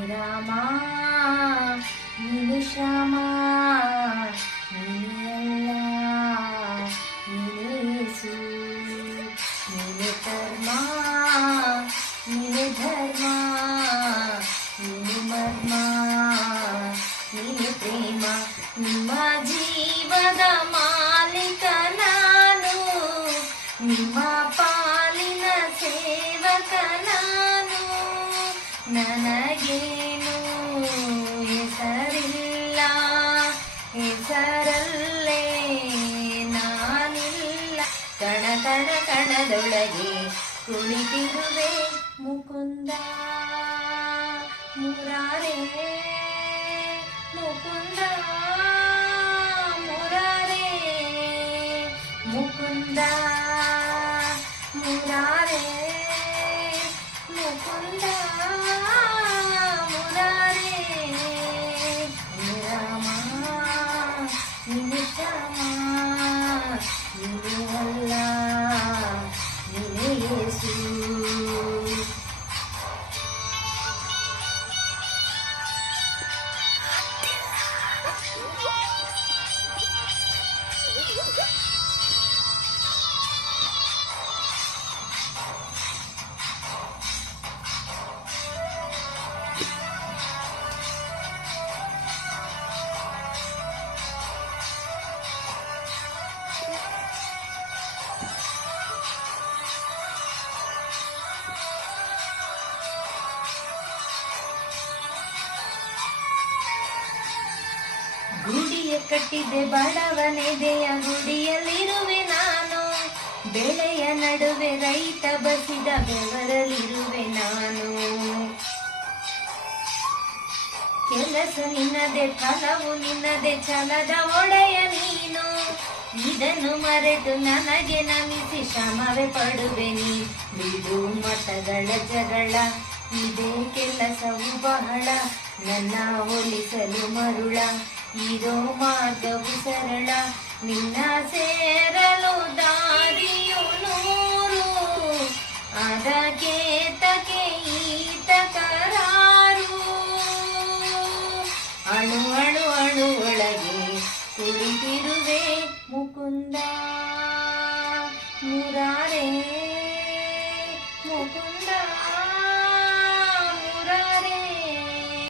ರಾಮ ನೀನು ಶ್ಯಾಮ ನೀನೇ ಅಲ್ಲ ನೀನೇ ಯೇಸು ನೀನೇ ಕರ್ಮ ನೀನೇ ಧರ್ಮ ನೀನೇ ಮರ್ಮ ನೀನೇ ಪ್ರೇಮ ನಿಮ್ಮ ಜೀವದ ಮಾಲೀಕ ನನಗೇನು ಹೆಸರಿಲ್ಲ, ಹೆಸರಲ್ಲೇ ನಾನಿಲ್ಲ. ಕಣ ಕಣ, ಕಣದೊಳಗೆ ಕುಳಿತಿರುವೆ ಮುಕುಂದ, ಮುರಾರೇ ಮುಕುಂದ ಮುರಾರೇ ಮುಕುಂದ ಮುರಾರೇ, ಮುಕುಂದ. Attila. ಗುಡಿಯ ಕಟ್ಟಿದೆ ಬಡವನೆದೆಯ ಗುಡಿಯಲ್ಲಿರುವೆ ನಾನು. ಬೆಳೆಯ ನಡುವೆ ರೈತ ಬಸಿದ ಬೆವರಲಿರುವೆ ನಾನು. ಕೆಲಸ ನಿನ್ನದೆ, ಫಲವು ನಿನ್ನದೆ, ಛಲದ ಒಡೆಯ ನೀನು. ಇದನ್ನು ಮರೆತು ನನಗೆ ನಮಿಸಿ ಶ್ರಮವೇ ಪಡುವೆ ನೀ. ಮತಗಳ ಜಗಳ, ಇದೇ ಕೆಲಸವು ಬಹಳ. ನನ್ನ ಹೋಲಿಸಲು ಮರುಳ. ಇರೋ ಮಾರ್ಗವು ಸರಳ, ನಿನ್ನ ಸೇರಲು ದಾರಿಯು ನೂರು. ಅದಕ್ಕೆ ತಕೆ ಈತ ಕರಾರು ಅಣು ಅಣು ಅಣು ಒಳಗೆ ಕುಳಿತಿರುವೆ ಮುಕುಂದ. ಮುರಾರೇ ಮುಕುಂದ.